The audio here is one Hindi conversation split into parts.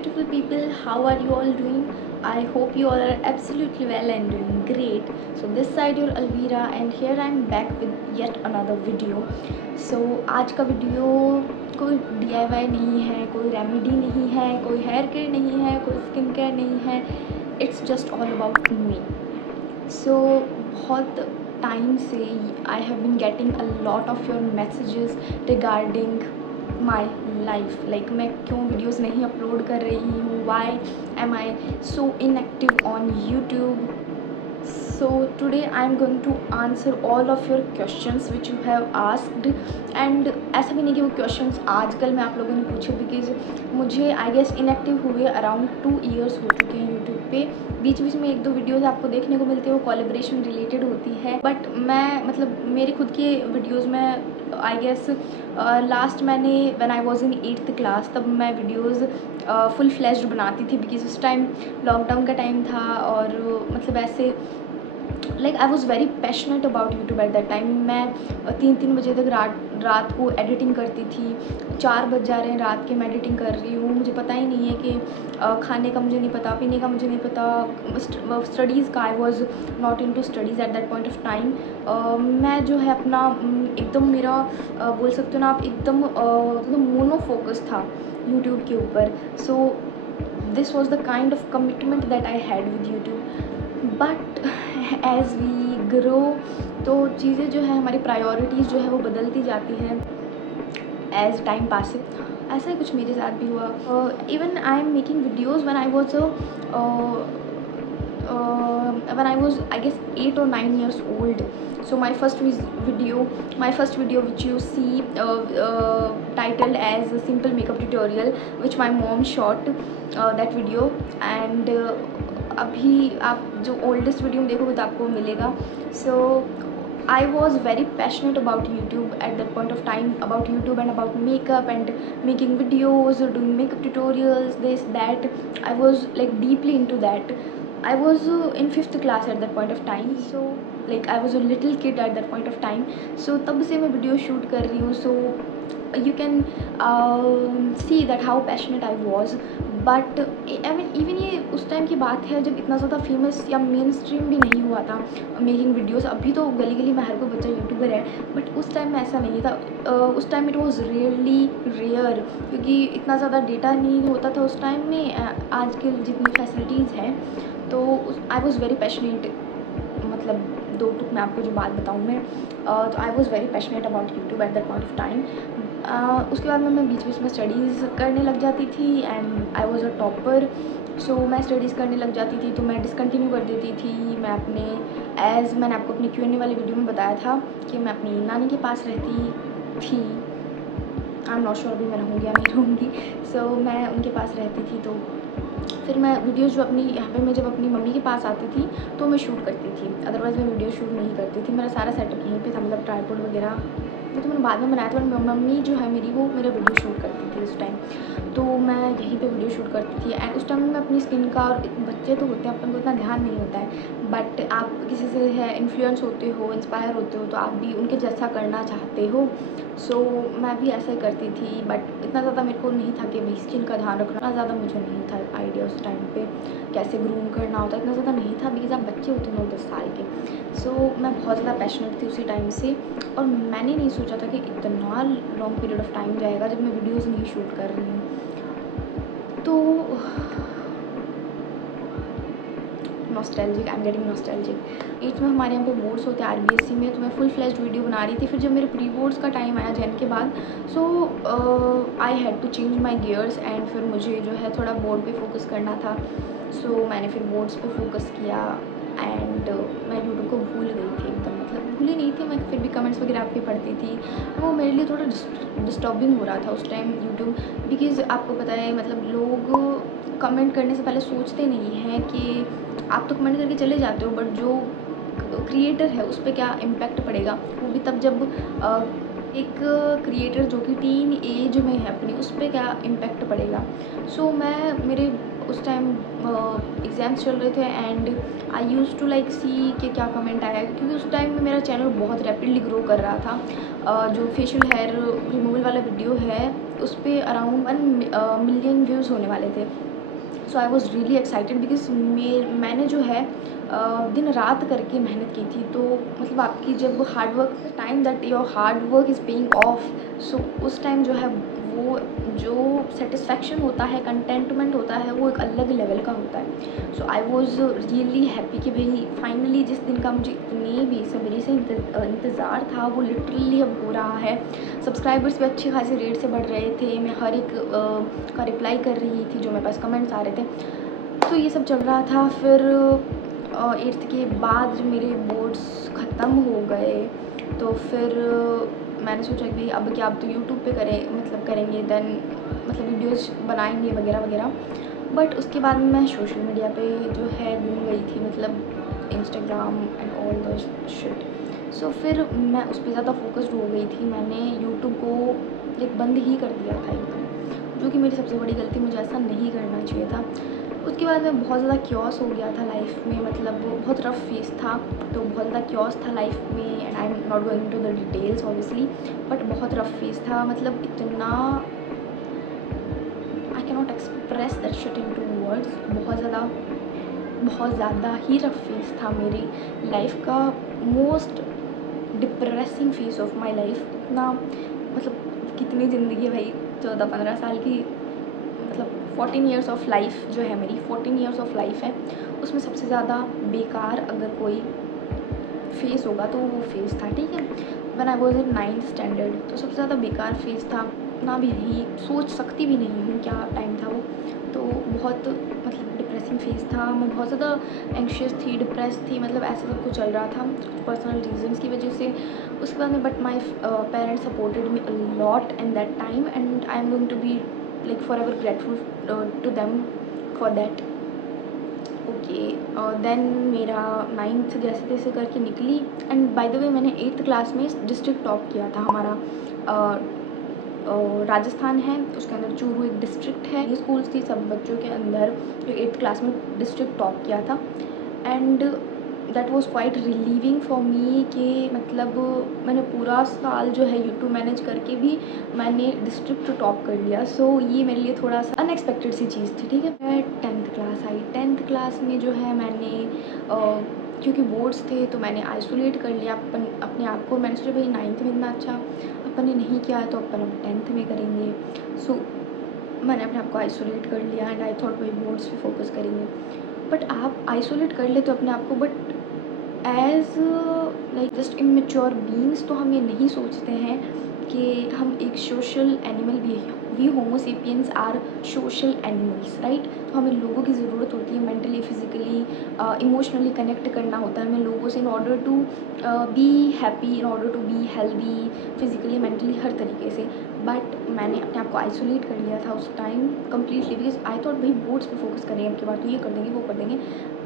beautiful people, how are you all doing? I hope you all are absolutely well and doing great. So this side your Alvira and here I am back with yet another video. So आज का वीडियो कोई DIY नहीं है, कोई रेमेडी नहीं है, कोई हेयर केयर नहीं है, कोई स्किन केयर नहीं है. It's just all about me. So बहुत टाइम से I have been getting a lot of your messages regarding my life. Like मैं क्यों वीडियोस नहीं अपलोड कर रही हूँ, why am I so inactive on YouTube. So today I am going to answer all of your questions which you have asked. And ऐसा भी नहीं कि वो questions आजकल मैं आप लोगों ने पूछे, because मुझे I guess inactive हुए around 2 years हो चुके हैं YouTube पे. बीच बीच में एक दो वीडियोज़ आपको देखने को मिलती है, वो कोलेब्रेशन रिलेटेड होती है, बट मैं मतलब मेरे खुद के वीडियोज़ में आई गेस लास्ट मैंने when I was in 8th class तब मैं वीडियोज़ फुल फ्लैश्ड बनाती थी, बिकॉज उस टाइम लॉकडाउन का टाइम था और मतलब ऐसे like I was very passionate about YouTube at that time. मैं 3 बजे तक रात को एडिटिंग करती थी. 4 बज जा रहे हैं रात के, मैं एडिटिंग कर रही हूँ. मुझे पता ही नहीं है कि खाने का मुझे नहीं पता, पीने का मुझे नहीं पता, स्टडीज़ का I was not into studies at that point of time. मैं जो है अपना एकदम मेरा बोल सकते हो ना आप, एकदम मोनो फोकस था यूट्यूब के ऊपर. So this was the kind of commitment that I had with YouTube. But as we grow तो चीज़ें जो है हमारी प्रायोरिटीज़ जो है वो बदलती जाती हैं एज टाइम पासिस. ऐसा ही कुछ मेरे साथ भी हुआ. Even I am making videos when I was I guess 8 or 9 years old. So my first video which you see titled as a simple makeup tutorial, which my mom shot that video. And अभी आप जो ओल्डेस्ट वीडियो में देखोगे तो आपको मिलेगा. सो I was very passionate about YouTube at that point of time, about YouTube and about makeup and making videos, doing makeup tutorials, this, that. I was like deeply into that. I was in 5th class at that point of time. So like I was a little kid at that point of time. So तब से मैं वीडियो शूट कर रही हूँ. So you can see that how passionate I was. But I mean even ये उस टाइम की बात है जब इतना ज़्यादा फेमस या मेन स्ट्रीम भी नहीं हुआ था मेकिंग वीडियोस. अभी तो गली गली में हर कोई बच्चा यूट्यूबर है, बट उस टाइम में ऐसा नहीं था. उस time it was really rare, क्योंकि इतना ज़्यादा डेटा नहीं होता था उस टाइम में. आज के जितनी फैसिलिटीज़ हैं तो आई वॉज़ वेरी पैशनेट. मतलब दो टुक मैं आपको जो बात बताऊँ मैं, तो I was very passionate about YouTube eight that point of time. उसके बाद में मैं बीच बीच में स्टडीज़ करने लग जाती थी and I was a topper. So मैं स्टडीज़ करने लग जाती थी तो मैं डिसकंटिन्यू कर देती थी. मैं अपने एज़ मैंने आपको अपनी Q&A वाली वीडियो में बताया था कि मैं अपनी नानी के पास रहती थी. आई एम नॉट श्योर अभी मैं रहूँगी या नहीं रहूँगी. सो मैं उनके पास रहती थी. तो फिर मैं वीडियोज़ जो अपनी यहाँ पे मैं जब अपनी मम्मी के पास आती थी तो मैं शूट करती थी, अदरवाइज़ मैं वीडियो शूट नहीं करती थी. मेरा सारा सेटअप यहीं पे था, मतलब ट्राइपॉड वगैरह वो तो मैंने बाद में बनाया था. मम्मी जो है मेरी वो मेरा वीडियो शूट करती थी उस टाइम. तो मैं यहीं पे वीडियो शूट करती थी. एंड उस टाइम में मैं अपनी स्किन का, और बच्चे तो होते हैं अपन को इतना ध्यान नहीं होता है, बट आप किसी से है इन्फ्लुएंस होते हो, इंस्पायर होते हो, तो आप भी उनके जैसा करना चाहते हो. सो मैं भी ऐसा ही करती थी. बट इतना ज़्यादा मेरे को नहीं था कि भाई स्किन का ध्यान रखना, ज़्यादा मुझे नहीं था आइडिया उस टाइम पे कैसे ग्रूम करना होता है, इतना ज़्यादा नहीं था, बिकॉज आप बच्चे होते हो 10 साल के. सो मैं बहुत ज़्यादा पैशनेट थी उसी टाइम से. और मैंने नहीं सोचा था कि इतना लॉन्ग पीरियड ऑफ टाइम जाएगा जब मैं वीडियोज़ नहीं शूट कर रही हूँ. तो nostalgic, I am getting nostalgic. 8th में हमारे यहाँ पे बोर्ड्स होते हैं RBSC में, तो मैं फुल फ्लैश्ड वीडियो बना रही थी. फिर जब मेरे प्री बोर्ड्स का टाइम आया जेन के बाद, so I had to change my gears. And फिर मुझे जो है थोड़ा बोर्ड पे फोकस करना था. सो मैंने फिर बोर्ड्स पे फोकस किया. एंड मैं यूट्यूब को भूल गई थी एकदम, मतलब भूली नहीं थी मैं, फिर भी कमेंट्स वगैरह आपके पढ़ती थी. वो मेरे लिए थोड़ा डिस्टर्बिंग हो रहा था उस टाइम यूट्यूब, बिकॉज़ आपको पता है मतलब लोग कमेंट करने से पहले सोचते नहीं हैं कि आप तो कमेंट करके चले जाते हो, बट जो क्रिएटर है उस पर क्या इम्पैक्ट पड़ेगा, वो भी तब जब एक क्रिएटर जो कि टीन एज में है अपनी, उस पर क्या इम्पैक्ट पड़ेगा. सो मैं मेरे उस टाइम एग्ज़ाम्स चल रहे थे and I use to like see कि क्या कमेंट आया, क्योंकि उस टाइम में मेरा चैनल बहुत रैपिडली ग्रो कर रहा था. जो फेशियल हेयर रिमूवल वाला वीडियो है उस पर अराउंड 1 मिलियन व्यूज़ होने वाले थे. So I was really excited because मैंने जो है दिन रात करके मेहनत की थी। तो मतलब आपकी जब hard work time that your hard work is paying off, so उस टाइम जो है वो जो सेटिस्फेक्शन होता है, कंटेंटमेंट होता है, वो एक अलग लेवल का होता है। सो आई वॉज़ रियली हैप्पी कि भाई फाइनली जिस दिन का मुझे इतनी बेसब्री से इंतज़ार था वो लिटरली अब हो रहा है। सब्सक्राइबर्स भी अच्छे खासे रेट से बढ़ रहे थे, मैं हर एक का रिप्लाई कर रही थी जो मेरे पास कमेंट्स आ रहे थे। तो ये सब चल रहा था। फिर 8th के बाद जब मेरे बोर्ड्स ख़त्म हो गए तो फिर मैंने सोचा कि अब क्या, अब तो यूट्यूब पे करेंगे देन मतलब वीडियोस बनाएंगे वगैरह वगैरह। बट उसके बाद मैं सोशल मीडिया पे जो है घूम गई थी, मतलब Instagram and all the shit. So फिर मैं उस पर ज़्यादा फोकस्ड हो गई थी, मैंने यूट्यूब को एक बंद ही कर दिया था एकदम, जो कि मेरी सबसे बड़ी गलती, मुझे ऐसा नहीं करना चाहिए था। उसके बाद मैं बहुत ज़्यादा क्योस हो गया था लाइफ में, मतलब बहुत रफ फेस था, तो बहुत ज़्यादा क्योस था लाइफ में and I am not going to the details obviously, but बहुत रफ फेस था, मतलब इतना I can not express that shit into words. बहुत ज़्यादा ही रफ फेस था मेरी लाइफ का, most depressing phase of my life. इतना मतलब कितनी ज़िंदगी है भाई, 14-15 साल की, मतलब 14 ईयर्स ऑफ लाइफ जो है मेरी, 14 ईयर्स ऑफ लाइफ है, उसमें सबसे ज़्यादा बेकार अगर कोई फेस होगा तो वो फेस था, ठीक है। When I was in 9th standard, तो सबसे ज़्यादा बेकार फेस था, ना भी नहीं सोच सकती भी नहीं हूँ क्या टाइम था वो। तो बहुत मतलब डिप्रेसिंग फेस था, मैं बहुत ज़्यादा एंग्शियस थी, डिप्रेस थी, मतलब ऐसा सब कुछ चल रहा था पर्सनल रीजंस की वजह से। उसके बाद में but my parents supported me a lot in that time and I am going to be like forever grateful to them for that. Okay, then मेरा 9th जैसे तैसे करके निकली एंड बाय द वे मैंने 8th क्लास में डिस्ट्रिक्ट टॉप किया था। हमारा राजस्थान है, उसके अंदर चूरू एक डिस्ट्रिक्ट है, ये स्कूल्स थी सब बच्चों के अंदर जो 8th क्लास में डिस्ट्रिक्ट टॉप किया था। And that was quite relieving for me कि मतलब मैंने पूरा साल जो है यूट्यूब मैनेज करके भी मैंने डिस्ट्रिक्ट टॉप कर लिया। सो ये मेरे लिए थोड़ा सा अनएक्सपेक्टेड सी चीज़ थी, ठीक है। मैं 10th क्लास आई, 10th क्लास में जो है मैंने क्योंकि बोर्ड्स थे तो मैंने आइसोलेट कर लिया अपने आप को। मैंने सोचा भाई 9th में इतना अच्छा अपन ने नहीं किया है तो अपन अब 10th में करेंगे। सो मैंने अपने आप को आइसोलेट कर लिया एंड आई थॉट भाई बोर्ड्स पे फोकस करेंगे। बट आप आइसोलेट कर लेते हो अपने आप को, but as like just immature beings तो हम ये नहीं सोचते हैं कि हम एक सोशल एनिमल भी है। We homo sapiens are social animals, right. तो हमें लोगों की ज़रूरत होती है, मेंटली, फिजिकली, इमोशनली कनेक्ट करना होता है हमें लोगों से in order to be happy, in order to be healthy, physically, mentally, हर तरीके से। बट मैंने अपने आप को आइसोलेट कर लिया था उस time completely, because I thought भाई बोर्ड्स पे फोकस करेंगे, अब की बार तो ये कर देंगे वो कर देंगे।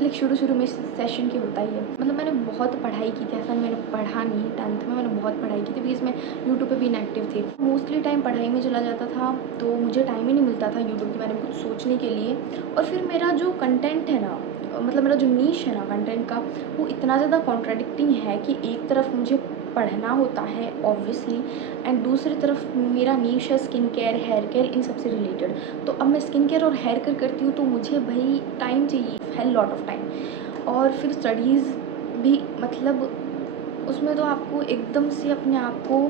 लाइक शुरू में सेशन के होता ही है, मतलब मैंने बहुत पढ़ाई की थी, ऐसा मैंने पढ़ा नहीं। 10th में मैंने बहुत पढ़ाई की थी बिकॉज मैं यूट्यूब पे भी इनएक्टिव थी, मोस्टली टाइम पढ़ाई में चला जाता था, तो मुझे टाइम ही नहीं मिलता था यूट्यूब के बारे में कुछ सोचने के लिए। और फिर मेरा जो कंटेंट है ना, मतलब मेरा जो नीश है ना कंटेंट का, वो इतना ज़्यादा कॉन्ट्राडिक्टिंग है कि एक तरफ मुझे पढ़ना होता है ऑब्वियसली एंड दूसरी तरफ मेरा नीश है स्किन केयर, हेयर केयर, इन सब से रिलेटेड। तो अब मैं स्किन केयर और हेयर केयर करती हूँ तो मुझे भाई टाइम चाहिए, हेल लॉट ऑफ टाइम। और फिर स्टडीज़ भी, मतलब उसमें तो आपको एकदम से अपने आप को,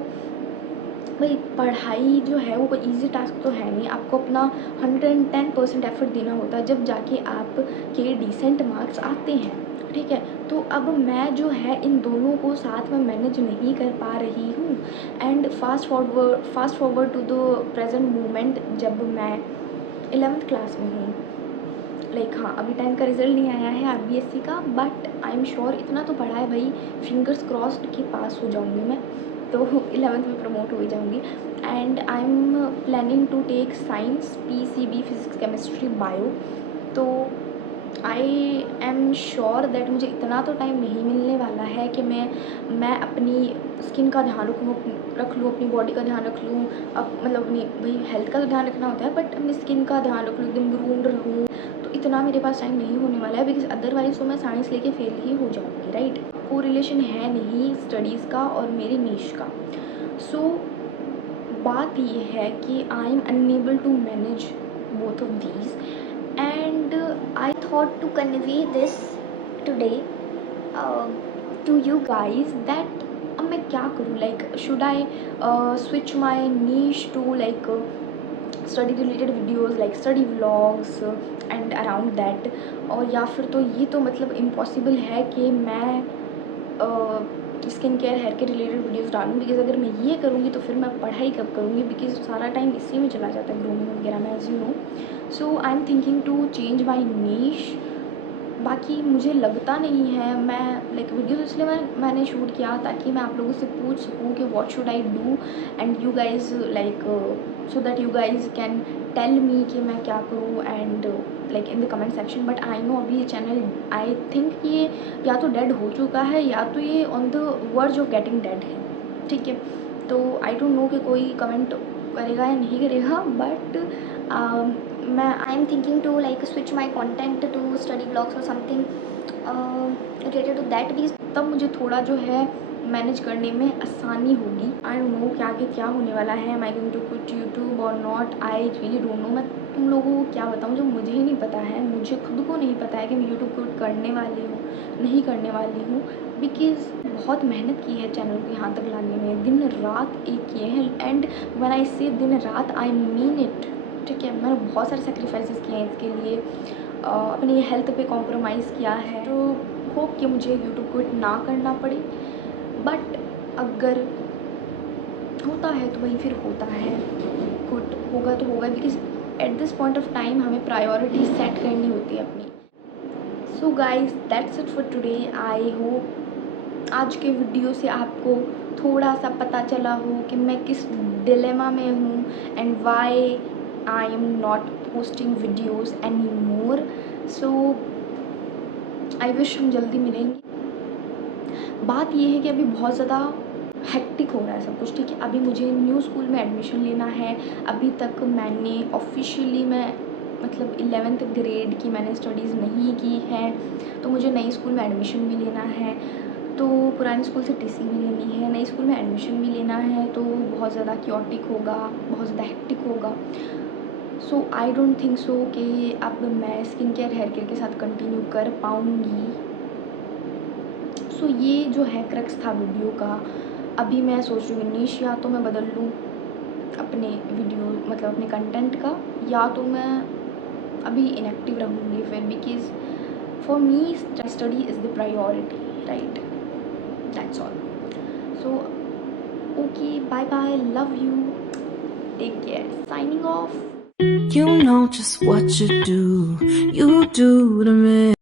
भाई पढ़ाई जो है वो कोई ईजी टास्क तो है नहीं, आपको अपना 110% एफर्ट देना होता है जब जाके आपके डिसेंट मार्क्स आते हैं, ठीक है। तो अब मैं जो है इन दोनों को साथ में मैनेज नहीं कर पा रही हूँ and fast forward to the present moment, जब मैं 11th क्लास में हूँ। लाइक हाँ, अभी 10th का रिजल्ट नहीं आया है RBSC का, बट आई एम श्योर इतना तो पढ़ा है भाई, फिंगर्स क्रॉस्ड कि पास हो जाऊँगी मैं, तो 11th में प्रमोट हो ही जाऊँगी। And I am planning to take science, PCB, physics, chemistry, bio. तो आई एम श्योर दैट मुझे इतना तो टाइम नहीं मिलने वाला है कि मैं अपनी स्किन का ध्यान रख लूँ, अपनी बॉडी का ध्यान रख लूँ। अब मतलब अपनी भाई हेल्थ का तो ध्यान रखना होता है, बट अपनी स्किन का ध्यान रख लूँ, एकदम ग्रूम्ड रहूँ। तो इतना मेरे पास टाइम नहीं होने वाला है, बिकॉज अदरवाइज तो मैं साइंस लेके फेल ही हो जाऊँगी, राइट। को रिलेशन है नहीं स्टडीज़ का और मेरी नीश का। सो बात ये है कि I am unable to manage both of these and thought to convey this today to you guys that अब मैं क्या करूँ, like should I switch my niche to like study related videos like study vlogs and around that, और या फिर तो ये तो मतलब इम्पॉसिबल है कि मैं स्किन केयर हेयर के रिलेटेड वीडियोस डालूँ, बिकॉज अगर मैं ये करूँगी तो फिर मैं पढ़ाई कब करूँगी, बिकॉज सारा टाइम इसी में चला जाता है ग्रूमिंग वगैरह में, as you know. So I am thinking to change my niche. बाकी मुझे लगता नहीं है, मैं लाइक वीडियोस इसलिए मैंने शूट किया ताकि मैं आप लोगों से पूछ सकूँ कि what should I do and you guys like so that you guys can tell me कि मैं क्या करूँ and like in the comment section. But I know अभी ये चैनल आई थिंक ये या तो डेड हो चुका है या तो ये on the verge of getting dead है. ठीक है, तो आई डोंट नो कि कोई कमेंट करेगा या नहीं करेगा, बट मैं I am thinking to like switch my content to study blogs और समथिंग रिलेटेड टू दैट भी, तब मुझे थोड़ा जो है मैनेज करने में आसानी होगी. आई डोंट नो कि आगे क्या होने वाला है. Am I going to quit YouTube और not, I really don't know. मैं तुम लोगों को क्या बताऊँ जो मुझे ही नहीं पता है, मुझे खुद को नहीं पता है कि मैं यूट्यूब क्विट करने वाली हूँ नहीं करने वाली हूँ, बिकॉज बहुत मेहनत की है चैनल को यहाँ तक लाने में, दिन रात एक किए हैं. एंड व्हेन आई से दिन रात आई मीन इट. ठीक है, मैंने बहुत सारे सेक्रीफाइसेस किए हैं इसके लिए, अपनी हेल्थ पे कॉम्प्रोमाइज़ किया है. तो होप कि मुझे यूट्यूब क्विट ना करना पड़े, बट अगर होता है तो वही फिर होता है, क्विट होगा तो होगा, because at this point of time हमें प्रायोरिटी सेट करनी होती है अपनी. So guys that's it for today. I hope आज के वीडियो से आपको थोड़ा सा पता चला हो कि मैं किस डिलेमा में हूँ and why I am not posting videos any more. So I wish हम जल्दी मिलेंगे. बात ये है कि अभी बहुत ज़्यादा हेक्टिक हो रहा है सब कुछ. ठीक है, अभी मुझे न्यू स्कूल में एडमिशन लेना है. अभी तक मैंने ऑफिशियली मैं मतलब 11th ग्रेड की मैंने स्टडीज़ नहीं की है, तो मुझे नई स्कूल में एडमिशन भी लेना है. तो पुराने स्कूल से टीसी भी लेनी है, नई स्कूल में एडमिशन भी लेना है, तो बहुत ज़्यादा क्योटिक होगा, बहुत ज़्यादा हेक्टिक होगा. सो आई डोंट थिंक सो कि अब मैं स्किन केयर हेयर केयर के साथ कंटिन्यू कर पाऊँगी. सो ये जो है क्रक्स था वीडियो का. अभी मैं सोच रही हूँ नीश या तो मैं बदल लूँ अपने वीडियो मतलब अपने कंटेंट का, या तो मैं अभी इनएक्टिव रहूँगी फिर, because for me study is the priority, right. That's all. So okay, bye bye, love you, take care, signing off. You know just what you do to me.